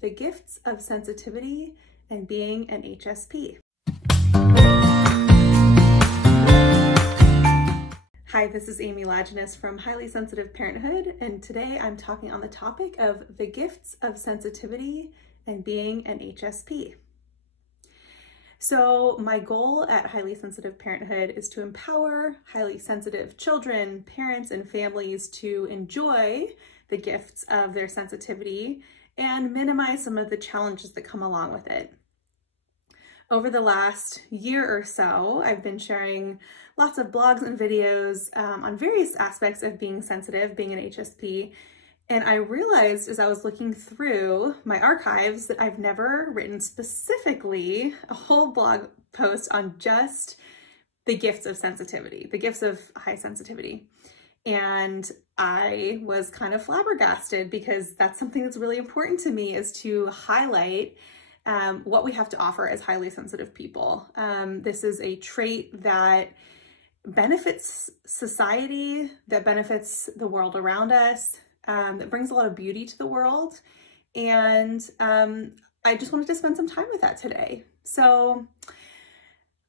the gifts of sensitivity and being an HSP. Hi, this is Amy Lajeunesse from Highly Sensitive Parenthood, and today I'm talking on the topic of the gifts of sensitivity and being an HSP. So my goal at Highly Sensitive Parenthood is to empower highly sensitive children, parents, and families to enjoy the gifts of their sensitivity and minimize some of the challenges that come along with it. Over the last year or so, I've been sharing lots of blogs and videos on various aspects of being sensitive, being an HSP, and I realized as I was looking through my archives that I've never written specifically a whole blog post on just the gifts of sensitivity, the gifts of high sensitivity. And I was kind of flabbergasted because that's something that's really important to me, is to highlight what we have to offer as highly sensitive people. This is a trait that benefits society, that benefits the world around us, that brings a lot of beauty to the world. And I just wanted to spend some time with that today. So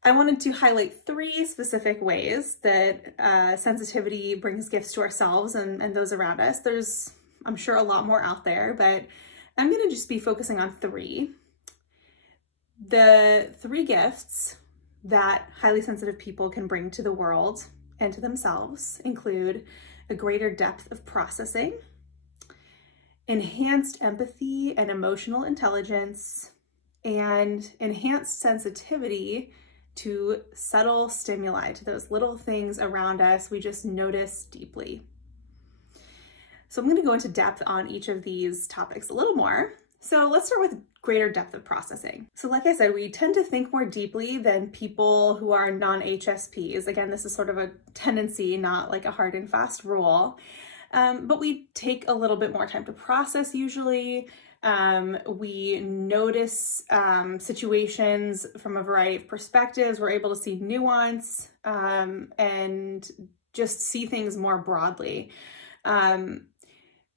I wanted to highlight 3 specific ways that sensitivity brings gifts to ourselves and those around us. There's, I'm sure, a lot more out there, but I'm going to just be focusing on 3. The 3 gifts that highly sensitive people can bring to the world and to themselves include a greater depth of processing, enhanced empathy and emotional intelligence, and enhanced sensitivity to subtle stimuli, to those little things around us we just notice deeply. So I'm going to go into depth on each of these topics a little more. So let's start with greater depth of processing. So like I said, we tend to think more deeply than people who are non-HSPs. Again, this is sort of a tendency, not like a hard and fast rule. But we take a little bit more time to process usually. We notice situations from a variety of perspectives. We're able to see nuance and just see things more broadly.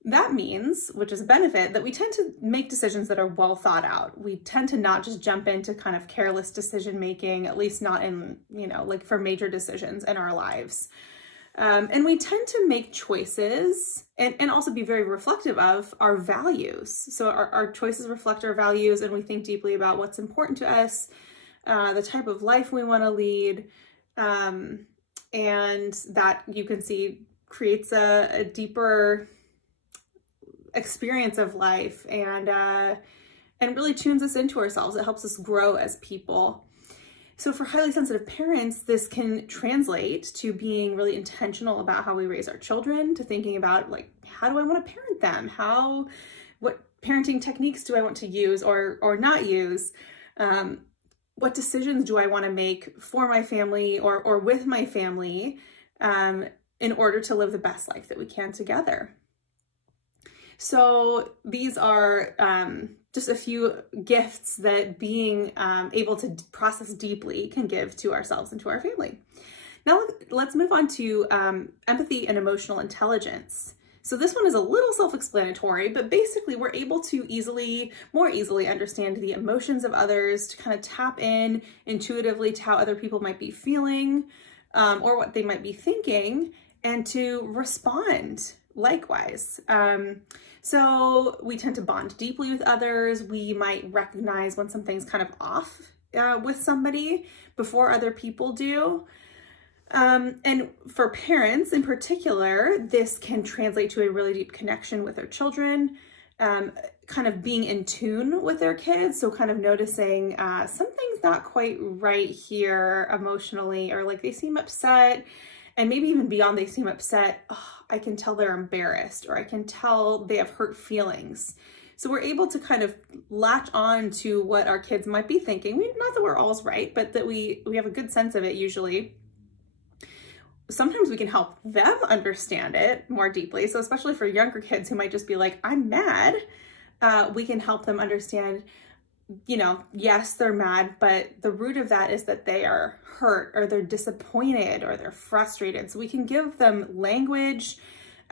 That means, which is a benefit, that we tend to make decisions that are well thought out. We tend to not just jump into kind of careless decision making, at least not in, like for major decisions in our lives. And we tend to make choices and also be very reflective of our values. So our choices reflect our values, and we think deeply about what's important to us, the type of life we want to lead, and that, you can see, creates a deeper experience of life and really tunes us into ourselves. It helps us grow as people. So for highly sensitive parents, this can translate to being really intentional about how we raise our children, to thinking about, like, how do I want to parent them? What parenting techniques do I want to use or not use? What decisions do I want to make for my family or with my family in order to live the best life that we can together? So these are just a few gifts that being able to process deeply can give to ourselves and to our family. Now let's move on to empathy and emotional intelligence. So this one is a little self-explanatory, but basically we're able to more easily understand the emotions of others, to kind of tap in intuitively to how other people might be feeling or what they might be thinking, and to respond likewise. So we tend to bond deeply with others. We might recognize when something's kind of off with somebody before other people do. And for parents in particular, this can translate to a really deep connection with their children, kind of being in tune with their kids. So kind of noticing something's not quite right here emotionally, or like they seem upset. And maybe even beyond they seem upset, I can tell they're embarrassed, or I can tell they have hurt feelings. So we're able to kind of latch on to what our kids might be thinking. Not that we're always right, but that we have a good sense of it usually. Sometimes we can help them understand it more deeply. So especially for younger kids who might just be like, I'm mad, we can help them understand, yes, they're mad, but the root of that is that they are hurt, or they're disappointed, or they're frustrated. So we can give them language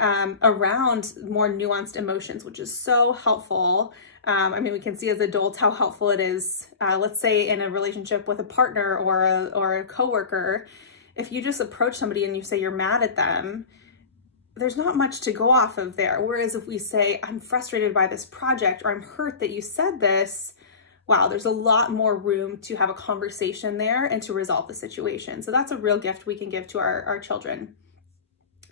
around more nuanced emotions, which is so helpful I mean, we can see as adults how helpful it is, let's say in a relationship with a partner or a coworker. If you just approach somebody and you say you're mad at them, there's not much to go off of there. Whereas if we say, I'm frustrated by this project, or I'm hurt that you said this, wow, there's a lot more room to have a conversation there and to resolve the situation. So that's a real gift we can give to our children.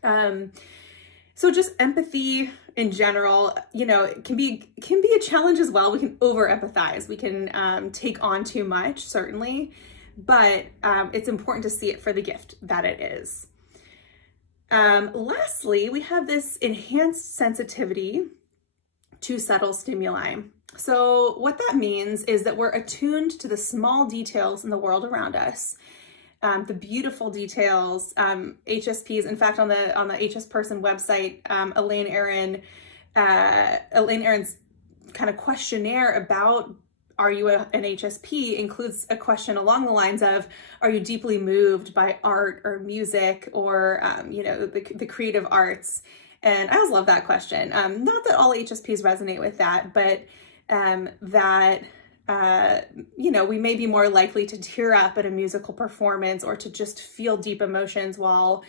So just empathy in general, you know, it can be a challenge as well. We can over empathize. We can take on too much, certainly, but it's important to see it for the gift that it is. Lastly, we have this enhanced sensitivity to subtle stimuli. So what that means is that we're attuned to the small details in the world around us. The beautiful details, HSPs. In fact, on the HS Person website, Elaine Aron's kind of questionnaire about are you an HSP includes a question along the lines of, are you deeply moved by art or music or, you know, the creative arts? And I always love that question. Not that all HSPs resonate with that, but you know, we may be more likely to tear up at a musical performance or to just feel deep emotions while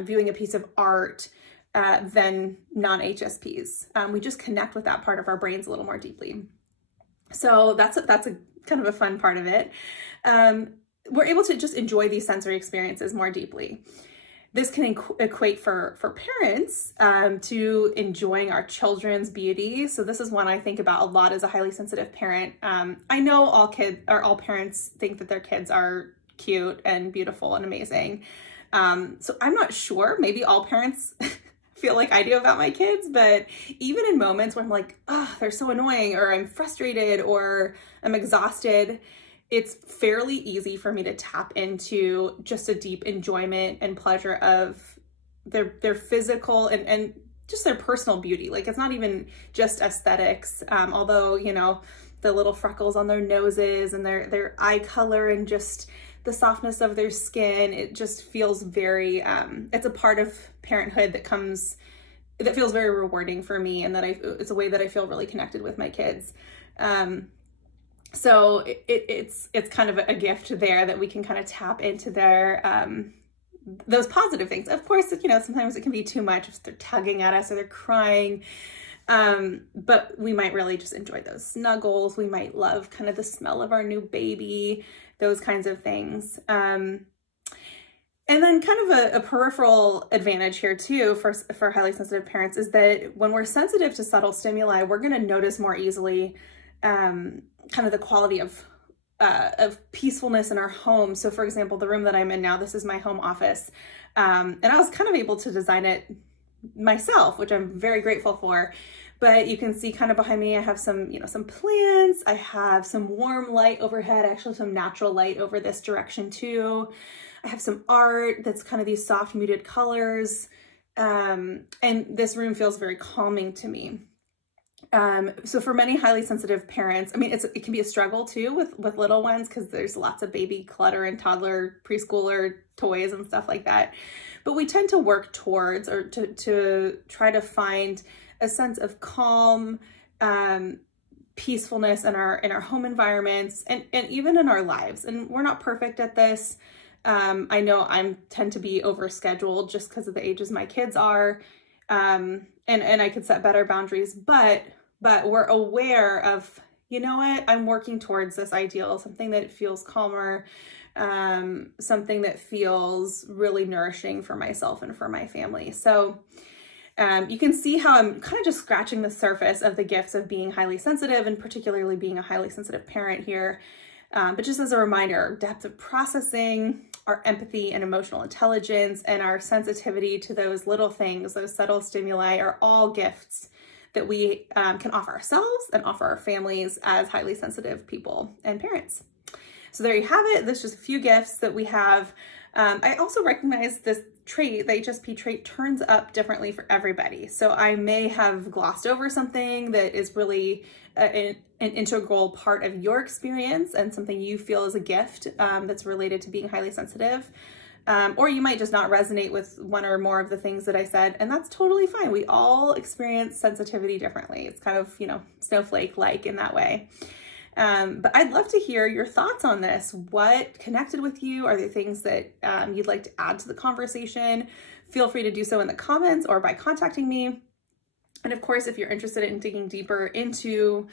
viewing a piece of art than non-HSPs. We just connect with that part of our brains a little more deeply. So that's a kind of a fun part of it. We're able to just enjoy these sensory experiences more deeply. This can equate for parents to enjoying our children's beauty. So this is one I think about a lot as a highly sensitive parent. I know all parents think that their kids are cute and beautiful and amazing. So I'm not sure, maybe all parents feel like I do about my kids, but even in moments where I'm like, oh, they're so annoying, or I'm frustrated, or I'm exhausted, it's fairly easy for me to tap into just a deep enjoyment and pleasure of their physical and just their personal beauty. Like, it's not even just aesthetics, although, you know, the little freckles on their noses and their eye color and just the softness of their skin, it just feels very, it's a part of parenthood that feels very rewarding for me, and that it's a way that I feel really connected with my kids. So it's kind of a gift there that we can kind of tap into their, those positive things. Of course, you know, sometimes it can be too much if they're tugging at us or they're crying. But we might really just enjoy those snuggles. We might love kind of the smell of our new baby, those kinds of things. And then kind of a peripheral advantage here too for highly sensitive parents is that when we're sensitive to subtle stimuli, we're going to notice more easily kind of the quality of peacefulness in our home. So for example, the room that I'm in now, this is my home office. And I was kind of able to design it myself, which I'm very grateful for. But you can see kind of behind me, I have some, you know, some plants. I have some warm light overhead, actually some natural light over this direction too. I have some art that's kind of these soft muted colors. And this room feels very calming to me. So for many highly sensitive parents, I mean, it can be a struggle too with little ones, because there's lots of baby clutter and toddler preschooler toys and stuff like that. But we tend to work towards, or to try to find a sense of calm, peacefulness in our home environments and even in our lives. And we're not perfect at this. I know I tend to be overscheduled just because of the ages my kids are. And I could set better boundaries, but we're aware of, you know what, I'm working towards this ideal, something that feels calmer, something that feels really nourishing for myself and for my family. So you can see how I'm kind of just scratching the surface of the gifts of being highly sensitive, and particularly being a highly sensitive parent here. But just as a reminder, our depth of processing, our empathy and emotional intelligence, and our sensitivity to those little things, those subtle stimuli, are all gifts that we can offer ourselves and offer our families as highly sensitive people and parents. So there you have it. There's just a few gifts that we have. I also recognize this trait, the HSP trait, turns up differently for everybody. So I may have glossed over something that is really an integral part of your experience and something you feel is a gift that's related to being highly sensitive. Or you might just not resonate with one or more of the things that I said, and that's totally fine. We all experience sensitivity differently. It's kind of, snowflake-like in that way. But I'd love to hear your thoughts on this. What connected with you? Are there things that you'd like to add to the conversation? Feel free to do so in the comments or by contacting me. And of course, if you're interested in digging deeper into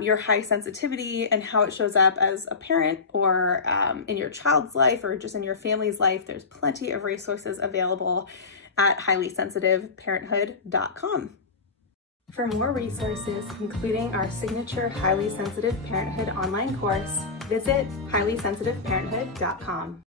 your high sensitivity and how it shows up as a parent or in your child's life or just in your family's life, there's plenty of resources available at highlysensitiveparenthood.com. For more resources, including our signature Highly Sensitive Parenthood online course, visit highlysensitiveparenthood.com.